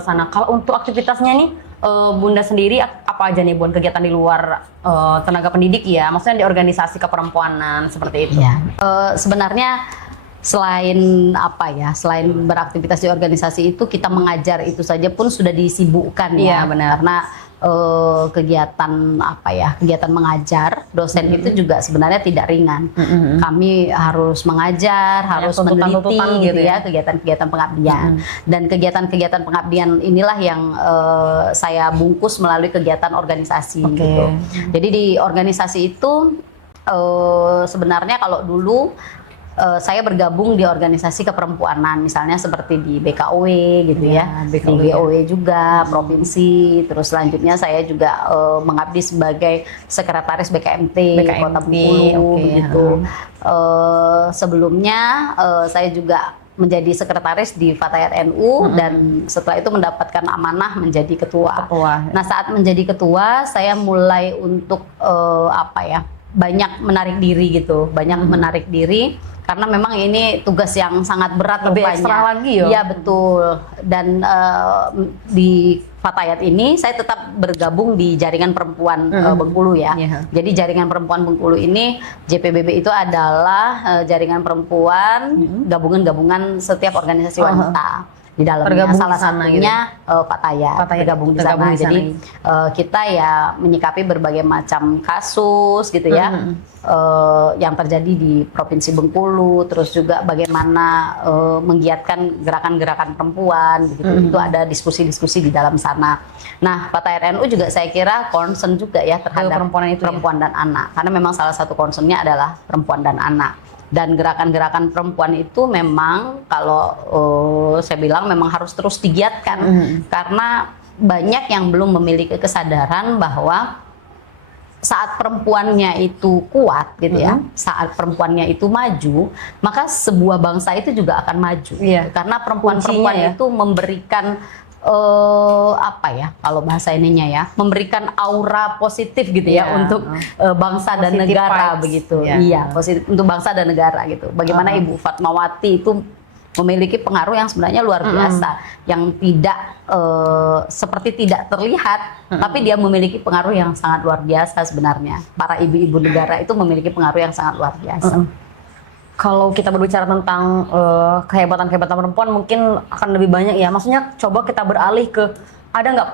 sana. Kalau untuk aktivitasnya nih, Bunda sendiri apa aja nih Bun kegiatan di luar tenaga pendidik ya? Maksudnya di organisasi keperempuanan seperti itu? Ya, sebenarnya selain apa ya, selain beraktivitas di organisasi itu, kita mengajar itu saja pun sudah disibukkan ya, benar. karena kegiatan apa ya, kegiatan mengajar dosen itu juga sebenarnya tidak ringan. Kami harus mengajar, harus meneliti gitu ya, kegiatan-kegiatan pengabdian. Dan kegiatan-kegiatan pengabdian inilah yang saya bungkus melalui kegiatan organisasi gitu. Jadi di organisasi itu sebenarnya kalau dulu saya bergabung di organisasi keperempuanan, misalnya seperti di BKOW gitu ya, di BOW juga, provinsi. Terus selanjutnya saya juga mengabdi sebagai sekretaris BKMT Kota Bengkulu gitu. Sebelumnya saya juga menjadi sekretaris di Fatayat NU dan setelah itu mendapatkan amanah menjadi ketua. Nah, saat menjadi ketua saya mulai untuk apa ya, banyak menarik diri gitu, banyak menarik diri karena memang ini tugas yang sangat berat, lebih ekstra lagi ya. Iya betul. Dan di Fatayat ini saya tetap bergabung di jaringan perempuan Bengkulu ya. Jadi jaringan perempuan Bengkulu ini, JPBB itu adalah jaringan perempuan gabungan-gabungan setiap organisasi wanita di dalamnya. Salah satunya Fatayat bergabung di sana. Jadi kita ya menyikapi berbagai macam kasus gitu ya, yang terjadi di Provinsi Bengkulu, terus juga bagaimana menggiatkan gerakan-gerakan perempuan gitu. Itu ada diskusi-diskusi di dalam sana. Nah, Fatayat NU juga saya kira concern juga ya terhadap perempuan dan anak, karena memang salah satu concernnya adalah perempuan dan anak. Dan gerakan-gerakan perempuan itu memang kalau saya bilang memang harus terus digiatkan, karena banyak yang belum memiliki kesadaran bahwa saat perempuannya itu kuat gitu ya, saat perempuannya itu maju, maka sebuah bangsa itu juga akan maju. Karena perempuan-perempuan itu memberikan apa ya, kalau bahasa ininya ya, memberikan aura positif gitu ya untuk bangsa dan negara begitu. Iya, positif untuk bangsa dan negara gitu. Bagaimana Ibu Fatmawati itu memiliki pengaruh yang sebenarnya luar biasa, yang tidak seperti tidak terlihat, tapi dia memiliki pengaruh yang sangat luar biasa sebenarnya. Para ibu-ibu negara itu memiliki pengaruh yang sangat luar biasa. Kalau kita berbicara tentang kehebatan-kehebatan perempuan mungkin akan lebih banyak ya. Maksudnya coba kita beralih ke, ada nggak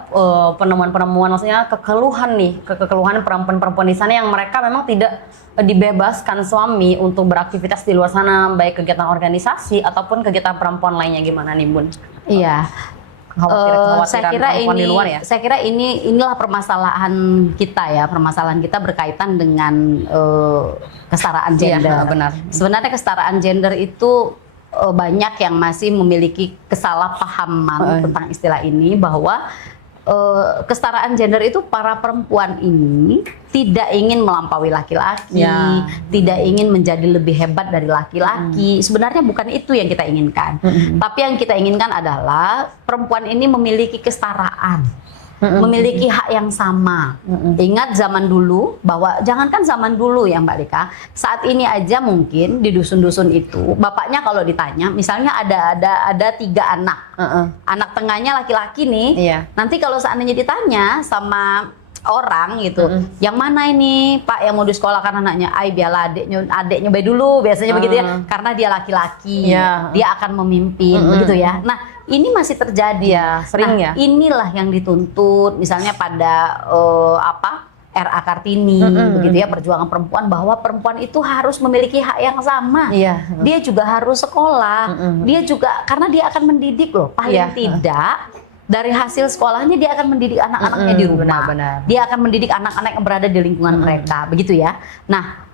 penemuan-penemuan, maksudnya kekeluhan nih, kekeluhan perempuan-perempuan di sana yang mereka memang tidak dibebaskan suami untuk beraktivitas di luar sana, baik kegiatan organisasi ataupun kegiatan perempuan lainnya, gimana nih Bun? Iya. Saya kira inilah permasalahan kita ya, permasalahan kita berkaitan dengan kesetaraan gender. Benar. Sebenarnya kesetaraan gender itu banyak yang masih memiliki kesalahpahaman tentang istilah ini, bahwa kesetaraan gender itu para perempuan ini tidak ingin melampaui laki-laki, tidak ingin menjadi lebih hebat dari laki-laki. Sebenarnya bukan itu yang kita inginkan. Tapi yang kita inginkan adalah perempuan ini memiliki kesetaraan, memiliki hak yang sama. Ingat zaman dulu, bahwa jangankan zaman dulu ya Mbak Lika, saat ini aja mungkin di dusun-dusun itu bapaknya kalau ditanya, misalnya ada 3 anak, anak tengahnya laki-laki nih, nanti kalau seandainya ditanya sama orang gitu, yang mana ini Pak yang mau disekolahkan anaknya, biarlah adeknya bayi dulu, biasanya begitu ya, karena dia laki-laki, dia akan memimpin begitu ya. Nah, ini masih terjadi ya, sering ya. Inilah yang dituntut misalnya pada RA Kartini begitu ya, perjuangan perempuan, bahwa perempuan itu harus memiliki hak yang sama. Dia juga harus sekolah, dia juga, karena dia akan mendidik loh, paling tidak dari hasil sekolahnya dia akan mendidik anak-anaknya di rumah. Dia akan mendidik anak-anak yang berada di lingkungan mereka, begitu ya. Nah,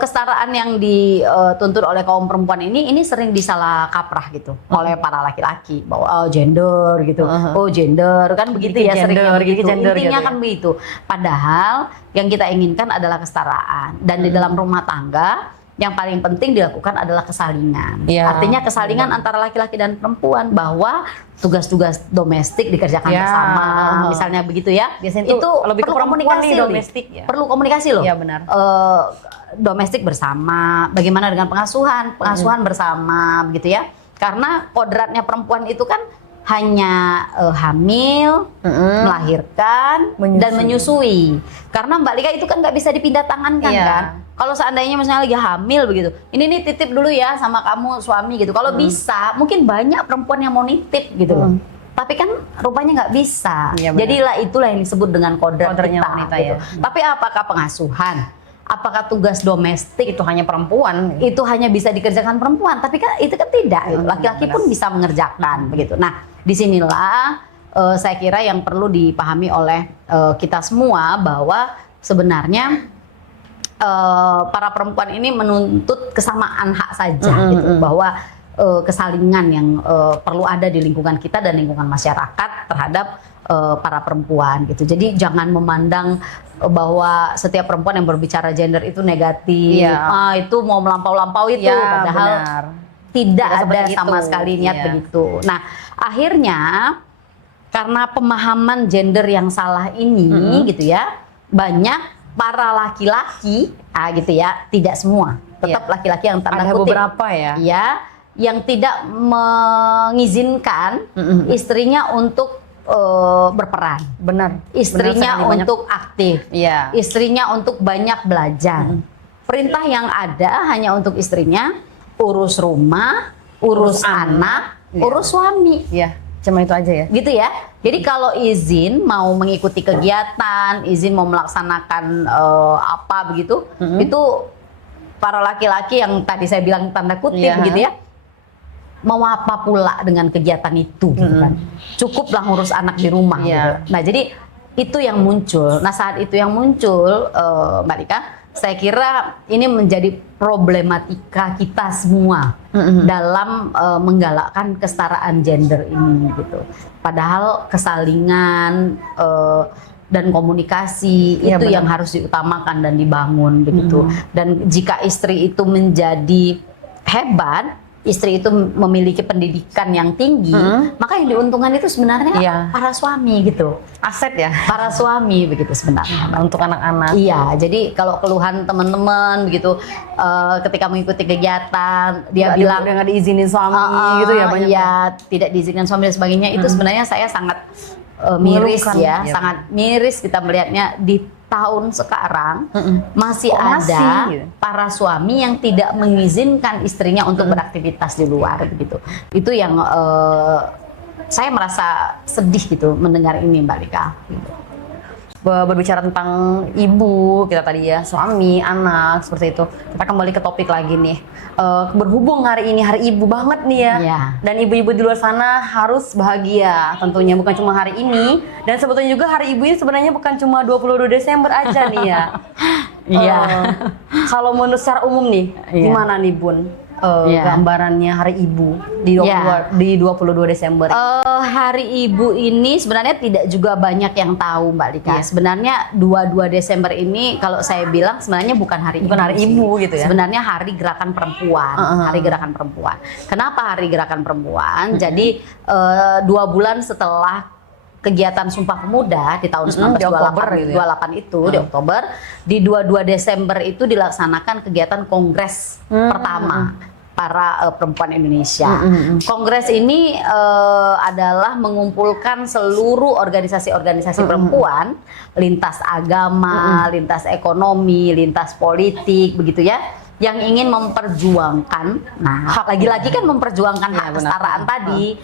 kesetaraan yang dituntut oleh kaum perempuan ini sering disalah kaprah gitu oleh para laki-laki, bahwa gender gitu, gender kan begitu ya, sering begitu. Intinya kan begitu. Padahal yang kita inginkan adalah kesetaraan, dan di dalam rumah tangga yang paling penting dilakukan adalah kesalingan. Artinya kesalingan antara laki-laki dan perempuan, bahwa tugas-tugas domestik dikerjakan bersama, misalnya begitu ya. Biasanya itu lebih perlu komunikasi domestik ya. Perlu komunikasi loh. Iya benar. Domestik bersama, bagaimana dengan pengasuhan bersama begitu ya. Karena kodratnya perempuan itu kan hanya hamil, melahirkan, dan menyusui. Karena Mbak Lika itu kan nggak bisa dipindah tangankan kan. Kalau seandainya misalnya lagi hamil begitu, ini nih titip dulu ya sama kamu suami gitu. Kalau bisa, mungkin banyak perempuan yang mau nitip gitu loh. Tapi kan rupanya nggak bisa. Iya, Jadilah itulah yang disebut dengan kodratnya wanita gitu. ya. Tapi apakah pengasuhan? Apakah tugas domestik Itu hanya perempuan. itu hanya bisa dikerjakan perempuan? Tapi kan itu kan tidak. Laki-laki pun bisa mengerjakan begitu. Nah, disinilah saya kira yang perlu dipahami oleh kita semua bahwa sebenarnya para perempuan ini menuntut kesamaan hak saja gitu, bahwa kesalingan yang perlu ada di lingkungan kita dan lingkungan masyarakat terhadap para perempuan gitu. Jadi jangan memandang bahwa setiap perempuan yang berbicara gender itu negatif. Itu mau melampau-lampau itu, padahal tidak ada sama sekali niat begitu. Nah, akhirnya karena pemahaman gender yang salah ini gitu ya, banyak para laki-laki gitu ya, tidak semua, tetap laki-laki yang tanda kutip beberapa ya, yang tidak mengizinkan istrinya untuk berperan, istrinya untuk aktif, istrinya untuk banyak belajar. Perintah yang ada hanya untuk istrinya, urus rumah, urus anak, urus suami. Cuma itu aja ya. Gitu ya. Jadi kalau izin mau mengikuti kegiatan, izin mau melaksanakan apa begitu, itu para laki-laki yang tadi saya bilang tanda kutip gitu ya, mau apa pula dengan kegiatan itu gitu kan. Cukuplah ngurus anak di rumah gitu. Nah, jadi itu yang muncul. Nah, saat itu yang muncul Mbak Lika, saya kira ini menjadi problematika kita semua dalam menggalakkan kesetaraan gender ini gitu. Padahal kesalingan dan komunikasi itu yang harus diutamakan dan dibangun begitu. Dan jika istri itu menjadi hebat, istri itu memiliki pendidikan yang tinggi, maka yang diuntungkan itu sebenarnya para suami gitu. Aset ya? Para suami begitu sebenarnya. Untuk anak-anak. Iya, jadi kalau keluhan teman-teman begitu, ketika mengikuti kegiatan, dia bilang nggak diizinin suami gitu ya banyak. Iya, tidak diizinkan suami dan sebagainya, itu sebenarnya saya sangat miris ya, sangat miris kita melihatnya di tahun sekarang masih ada para suami yang tidak mengizinkan istrinya untuk beraktivitas di luar gitu. Itu yang saya merasa sedih gitu mendengar ini, Mbak Lika. Gitu. Berbicara tentang ibu kita tadi ya, suami, anak, seperti itu. Kita kembali ke topik lagi nih. Berhubung hari ini hari ibu banget nih ya, dan ibu-ibu di luar sana harus bahagia tentunya, bukan cuma hari ini. Dan sebetulnya juga hari ibu ini sebenarnya bukan cuma 22 Desember aja nih ya. Kalau menurut secara umum nih, gimana nih Bun? Gambarannya hari ibu di 22 Desember. Hari ibu ini sebenarnya tidak juga banyak yang tahu, Mbak Lika. Sebenarnya 22 Desember ini kalau saya bilang sebenarnya bukan hari ibu gitu ya. Sebenarnya hari gerakan perempuan, hari gerakan perempuan. Kenapa hari gerakan perempuan? Jadi 2 bulan setelah kegiatan Sumpah Pemuda di tahun 1928 itu di Oktober, di 22 Desember itu dilaksanakan kegiatan kongres pertama para perempuan Indonesia. Kongres ini adalah mengumpulkan seluruh organisasi-organisasi perempuan, lintas agama, lintas ekonomi, lintas politik, begitu ya, yang ingin memperjuangkan, lagi-lagi kan memperjuangkan hak kesetaraan tadi,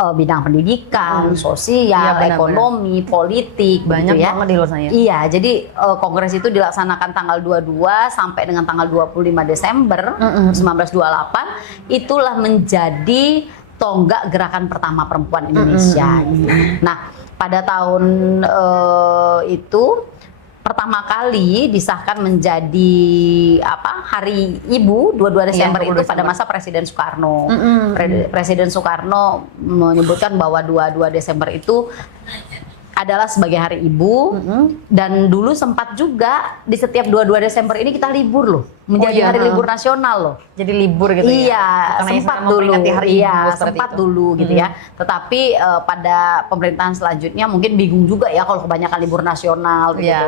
bidang pendidikan, sosial, ekonomi, politik, banyak gitu ya. banget di luar sana. Iya, jadi kongres itu dilaksanakan tanggal 22 sampai dengan tanggal 25 Desember 1928. Itulah menjadi tonggak gerakan pertama perempuan Indonesia. Nah, pada tahun itu pertama kali disahkan menjadi Hari Ibu 22 Desember itu pada masa Presiden Soekarno. Presiden Soekarno menyebutkan bahwa 22 Desember itu adalah sebagai Hari Ibu, dan dulu sempat juga di setiap 22 Desember ini kita libur loh, menjadi hari libur nasional loh. Jadi libur gitu ya. Sempat dulu. Sempat dulu gitu ya. Tetapi pada pemerintahan selanjutnya mungkin bingung juga ya kalau kebanyakan libur nasional gitu.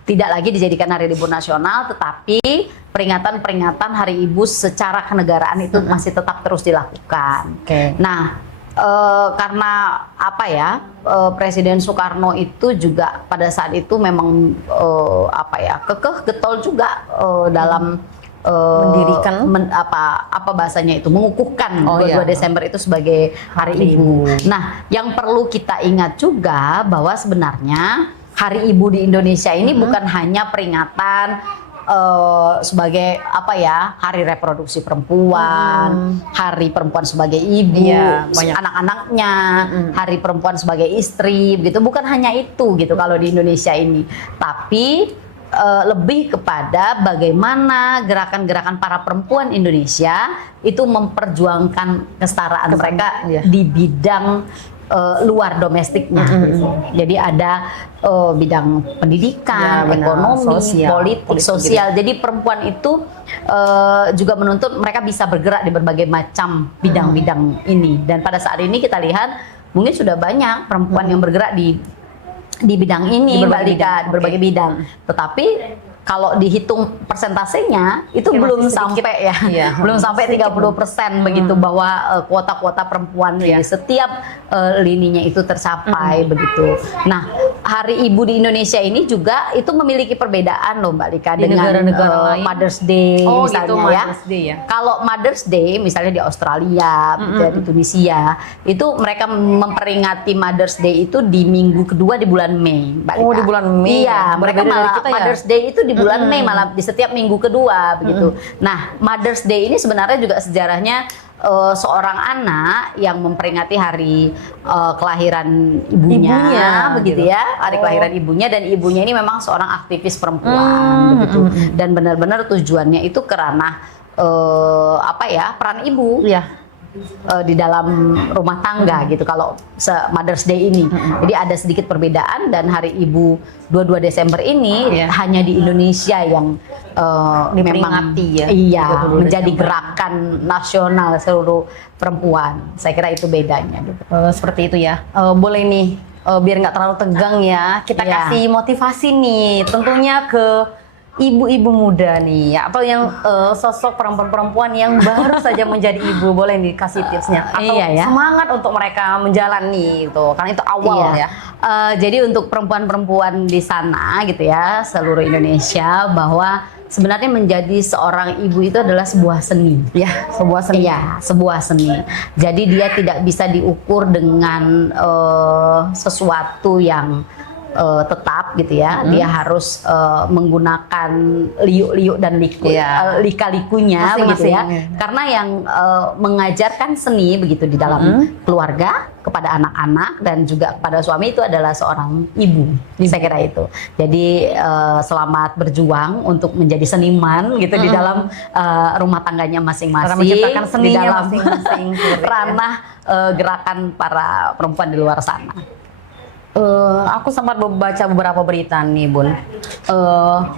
Tidak lagi dijadikan hari libur nasional, tetapi peringatan-peringatan Hari Ibu secara kenegaraan itu masih tetap terus dilakukan. Nah, karena apa ya, Presiden Soekarno itu juga pada saat itu memang apa ya, kekeh getol juga dalam Mendirikan apa bahasanya itu, mengukuhkan 22 iya. Desember itu sebagai Hari Hari Ibu. Ibu. Nah, yang perlu kita ingat juga bahwa sebenarnya Hari Ibu di Indonesia ini bukan hanya peringatan sebagai apa ya, hari reproduksi perempuan, hari perempuan sebagai ibu, Iya, banyak. anak-anaknya, hari perempuan sebagai istri, begitu. Bukan hanya itu gitu kalau di Indonesia ini, tapi lebih kepada bagaimana gerakan-gerakan para perempuan Indonesia itu memperjuangkan kesetaraan mereka iya. di bidang luar domestiknya. Gitu. Jadi ada bidang pendidikan, Ya, benar. ekonomi, Sosial, politik, sosial. Jadi perempuan itu juga menuntut mereka bisa bergerak di berbagai macam bidang-bidang ini. Dan pada saat ini kita lihat mungkin sudah banyak perempuan yang bergerak di bidang ini, Di Mbak berbagai Lika, bidang. di berbagai bidang. Tetapi kalau dihitung persentasenya itu Ya, belum masih sedikit. sampai ya, Iya, belum sampai sedikit. 30% begitu, bahwa kuota-kuota perempuan di setiap lininya itu tercapai begitu. Nah, Hari Ibu di Indonesia ini juga itu memiliki perbedaan loh Mbak Lika Di dengan negara-negara lain? Mother's Day Oh, misalnya gitu, ya. Mother's Day ya. Kalau Mother's Day misalnya di Australia, gitu ya, di Tunisia, itu mereka memperingati Mother's Day itu di minggu kedua di bulan Mei, Mbak Oh, Lika. di bulan Mei. Iya, mereka Berbeda dari malah kita ya? Mother's Day itu di bulan Mei, malah di setiap minggu kedua begitu. Nah, Mother's Day ini sebenarnya juga sejarahnya seorang anak yang memperingati hari kelahiran ibunya, begitu gitu. ya, hari kelahiran ibunya, dan ibunya ini memang seorang aktivis perempuan begitu, dan benar-benar tujuannya itu karena apa ya, peran ibu Iya. di dalam rumah tangga gitu kalau Mother's Day ini. Jadi ada sedikit perbedaan, dan Hari Ibu 22 Desember ini Iya. hanya di Indonesia yang memang Diperingati ya, iya 22 menjadi Desember. gerakan nasional seluruh perempuan. Saya kira itu bedanya gitu. Seperti itu ya. Boleh nih, biar nggak terlalu tegang ya, kita Iya. kasih motivasi nih, tentunya ke ibu-ibu muda nih, atau yang sosok perempuan-perempuan yang baru saja menjadi ibu. Boleh nih kasih tipsnya, atau Iya ya. semangat untuk mereka menjalani gitu, karena itu awal Iya. ya. Jadi untuk perempuan-perempuan di sana gitu ya, seluruh Indonesia, bahwa sebenarnya menjadi seorang ibu itu adalah sebuah seni. Ya, sebuah seni. Iya, sebuah seni. Jadi dia tidak bisa diukur dengan sesuatu yang tetap gitu ya. Dia harus menggunakan liuk-liuk dan Iya. lika-likunya begitu ya. Masing-masing. Karena yang mengajarkan seni begitu di dalam keluarga kepada anak-anak dan juga kepada suami itu adalah seorang ibu. Saya kira itu. Jadi selamat berjuang untuk menjadi seniman gitu di dalam rumah tangganya Cara masing-masing, menciptakan di seninya dalam masing-masing. seperti itu ya. ranah gerakan para perempuan di luar sana. Aku sempat membaca beberapa berita nih, Bun.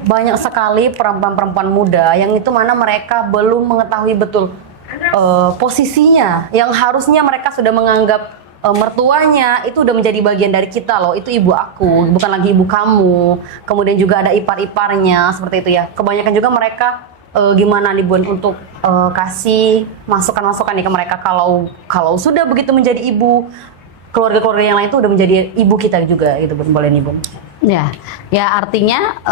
Banyak sekali perempuan-perempuan muda yang itu mana mereka belum mengetahui betul posisinya, yang harusnya mereka sudah menganggap mertuanya itu udah menjadi bagian dari kita loh, itu ibu aku, bukan lagi ibu kamu. Kemudian juga ada ipar-iparnya, seperti itu ya. Kebanyakan juga mereka gimana nih Bun untuk kasih masukan-masukan nih ke mereka kalau sudah begitu menjadi ibu, keluarga-keluarga yang lain itu udah menjadi ibu kita juga gitu Bun. Boleh nih Bun. Ya artinya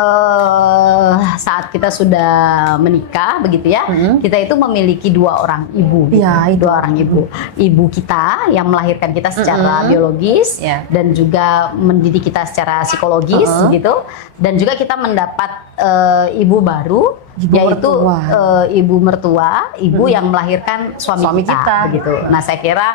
saat kita sudah menikah begitu ya, kita itu memiliki dua orang ibu. Iya, itu. Dua orang ibu. Ibu kita yang melahirkan kita secara biologis Iya. dan juga mendidik kita secara psikologis gitu. Dan juga kita mendapat ibu baru, Ibu yaitu mertua. ibu mertua, ibu yang melahirkan suami kita begitu. Nah, saya kira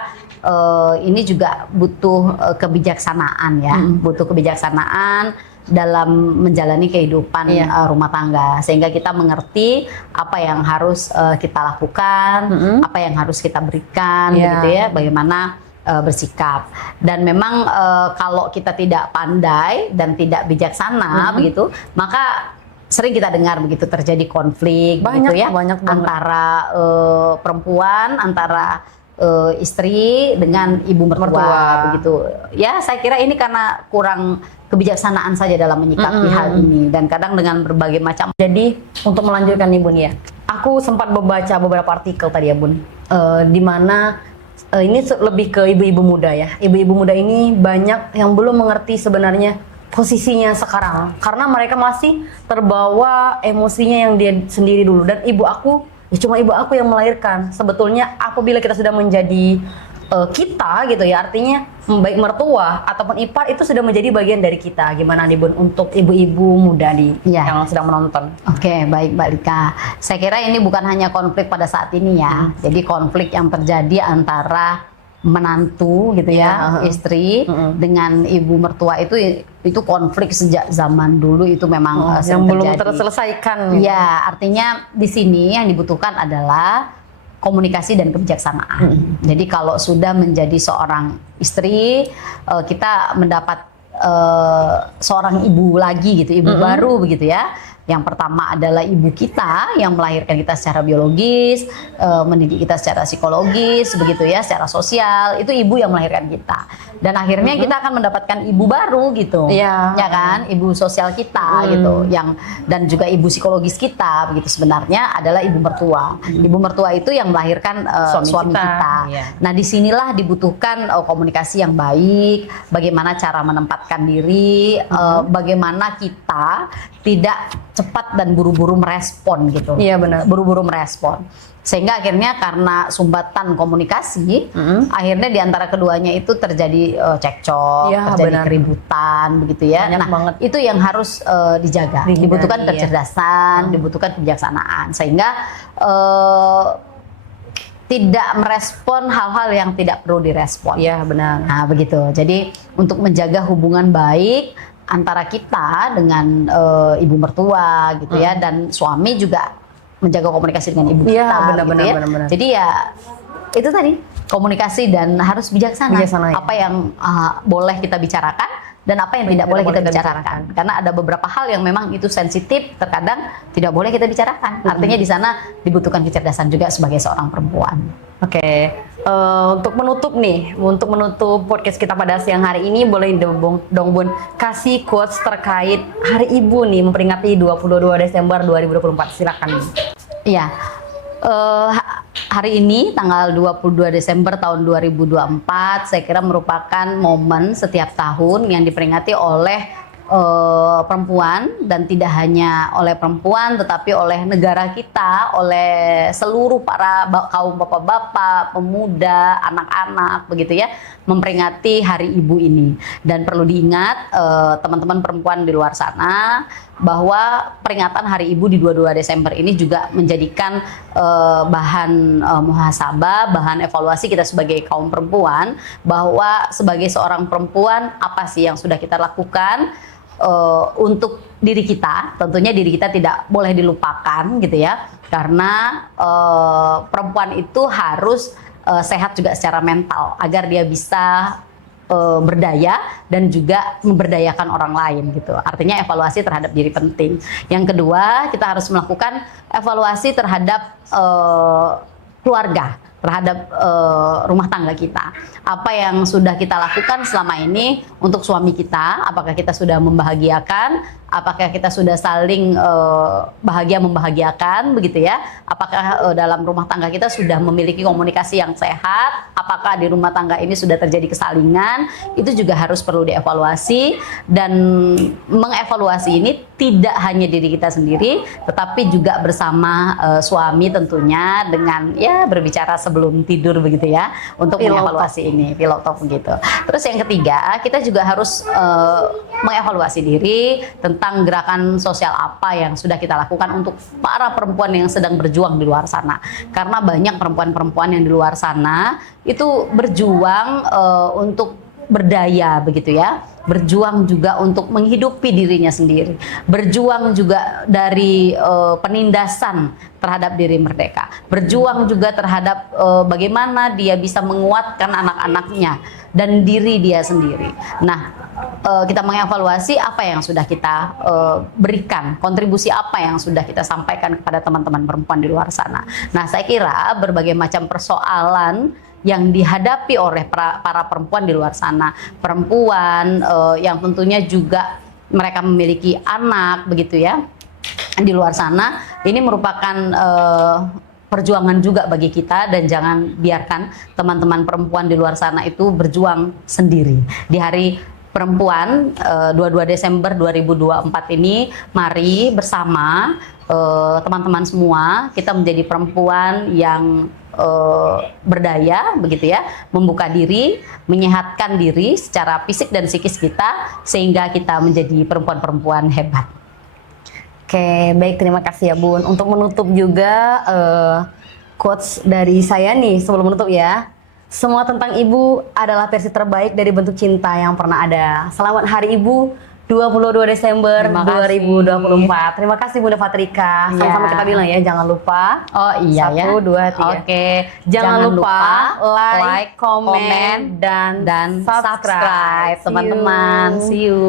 ini juga butuh kebijaksanaan ya, butuh kebijaksanaan dalam menjalani kehidupan rumah tangga, sehingga kita mengerti apa yang harus kita lakukan, apa yang harus kita berikan, begitu ya, bagaimana bersikap. Dan memang kalau kita tidak pandai dan tidak bijaksana begitu, maka sering kita dengar begitu terjadi konflik Banyak, gitu ya, banyak banget. antara perempuan, antara istri dengan ibu mertua begitu. Ya, saya kira ini karena kurang kebijaksanaan saja dalam menyikapi hal ini, dan kadang dengan berbagai macam. Jadi untuk melanjutkan nih Bun ya, aku sempat membaca beberapa artikel tadi ya Bun, di mana ini lebih ke ibu-ibu muda ya. Ibu-ibu muda ini banyak yang belum mengerti sebenarnya posisinya sekarang. Karena mereka masih terbawa emosinya yang dia sendiri dulu. Dan ibu aku, ya cuma ibu aku yang melahirkan. Sebetulnya apabila kita sudah menjadi kita gitu ya, artinya baik mertua ataupun ipar itu sudah menjadi bagian dari kita. Gimana nih Bun untuk ibu-ibu muda yang sedang menonton? Oke, baik Mbak Lika. Saya kira ini bukan hanya konflik pada saat ini ya. Jadi konflik yang terjadi antara menantu gitu ya, istri dengan ibu mertua itu konflik sejak zaman dulu itu memang yang belum terjadi. terselesaikan. Ya, artinya di sini yang dibutuhkan adalah komunikasi dan kebijaksanaan. Jadi kalau sudah menjadi seorang istri, kita mendapat seorang ibu lagi gitu, ibu baru begitu ya. Yang pertama adalah ibu kita yang melahirkan kita secara biologis, mendidik kita secara psikologis, begitu ya, secara sosial. Itu ibu yang melahirkan kita. Dan akhirnya kita akan mendapatkan ibu baru gitu, ya kan, ibu sosial kita gitu, dan juga ibu psikologis kita begitu. Sebenarnya adalah ibu mertua. Ibu mertua itu yang melahirkan suami kita. Nah disinilah dibutuhkan komunikasi yang baik, bagaimana cara menempatkan diri, bagaimana kita tidak cepat dan buru-buru merespon gitu. Iya benar. Buru-buru merespon. Sehingga akhirnya karena sumbatan komunikasi, akhirnya di antara keduanya itu terjadi cekcok, terjadi keributan begitu ya. Banyak nah, banget. itu yang harus dijaga. Dibutuhkan kecerdasan, dibutuhkan kebijaksanaan. Sehingga tidak merespon hal-hal yang tidak perlu direspon. Iya benar. Nah begitu. Jadi untuk menjaga hubungan baik antara kita dengan ibu mertua gitu ya, dan suami juga menjaga komunikasi dengan ibu kita. Benar. Jadi ya itu tadi komunikasi dan harus bijaksana. Apa yang boleh kita bicarakan dan apa yang tidak boleh kita bicarakan. Karena ada beberapa hal yang memang itu sensitif, terkadang tidak boleh kita bicarakan. Artinya di sana dibutuhkan kecerdasan juga sebagai seorang perempuan. Oke. Untuk menutup podcast kita pada siang hari ini, boleh dong Bun kasih quotes terkait Hari Ibu nih, memperingati 22 Desember 2024. Silakan. Iya. Hari ini tanggal 22 Desember tahun 2024 saya kira merupakan momen setiap tahun yang diperingati oleh perempuan, dan tidak hanya oleh perempuan tetapi oleh negara kita, oleh seluruh para kaum bapak-bapak, pemuda, anak-anak begitu ya, memperingati Hari Ibu ini. Dan perlu diingat teman-teman perempuan di luar sana bahwa peringatan Hari Ibu di 22 Desember ini juga menjadikan bahan muhasabah, bahan evaluasi kita sebagai kaum perempuan, bahwa sebagai seorang perempuan apa sih yang sudah kita lakukan untuk diri kita. Tentunya diri kita tidak boleh dilupakan gitu ya, karena perempuan itu harus sehat juga secara mental agar dia bisa berdaya dan juga memberdayakan orang lain gitu. Artinya evaluasi terhadap diri penting. Yang kedua, kita harus melakukan evaluasi terhadap keluarga, terhadap rumah tangga kita. Apa yang sudah kita lakukan selama ini untuk suami kita, apakah kita sudah membahagiakan, apakah kita sudah saling bahagia membahagiakan begitu ya, apakah dalam rumah tangga kita sudah memiliki komunikasi yang sehat, apakah di rumah tangga ini sudah terjadi kesalingan. Itu juga harus perlu dievaluasi, dan mengevaluasi ini tidak hanya diri kita sendiri tetapi juga bersama suami tentunya, dengan ya berbicara sebelum tidur begitu ya, untuk mengevaluasi ini, pillow talk begitu. Terus yang ketiga, kita juga harus mengevaluasi diri tentang gerakan sosial apa yang sudah kita lakukan untuk para perempuan yang sedang berjuang di luar sana. Karena banyak perempuan-perempuan yang di luar sana itu berjuang untuk berdaya begitu ya, berjuang juga untuk menghidupi dirinya sendiri, berjuang juga dari penindasan terhadap diri merdeka, berjuang juga terhadap bagaimana dia bisa menguatkan anak-anaknya dan diri dia sendiri. Nah, kita mengevaluasi apa yang sudah kita berikan, kontribusi apa yang sudah kita sampaikan kepada teman-teman perempuan di luar sana. Nah, saya kira berbagai macam persoalan yang dihadapi oleh para perempuan di luar sana, perempuan yang tentunya juga mereka memiliki anak begitu ya di luar sana, ini merupakan perjuangan juga bagi kita, dan jangan biarkan teman-teman perempuan di luar sana itu berjuang sendiri. Di Hari Perempuan 22 Desember 2024 ini, mari bersama teman-teman semua kita menjadi perempuan yang berdaya begitu ya, membuka diri, menyehatkan diri secara fisik dan psikis kita, sehingga kita menjadi perempuan-perempuan hebat. Oke, baik, terima kasih ya Bun. Untuk menutup juga quotes dari saya nih sebelum menutup ya. Semua tentang ibu adalah versi terbaik dari bentuk cinta yang pernah ada. Selamat Hari Ibu 22 Desember Terima kasih. 2024. Terima kasih Bunda Fatrika. Iya. Sama-sama kita bilang ya, jangan lupa. Oh iya ya. 1, 2, 3. Oke. Jangan lupa like, komen, komen, dan subscribe See you. teman-teman. See you.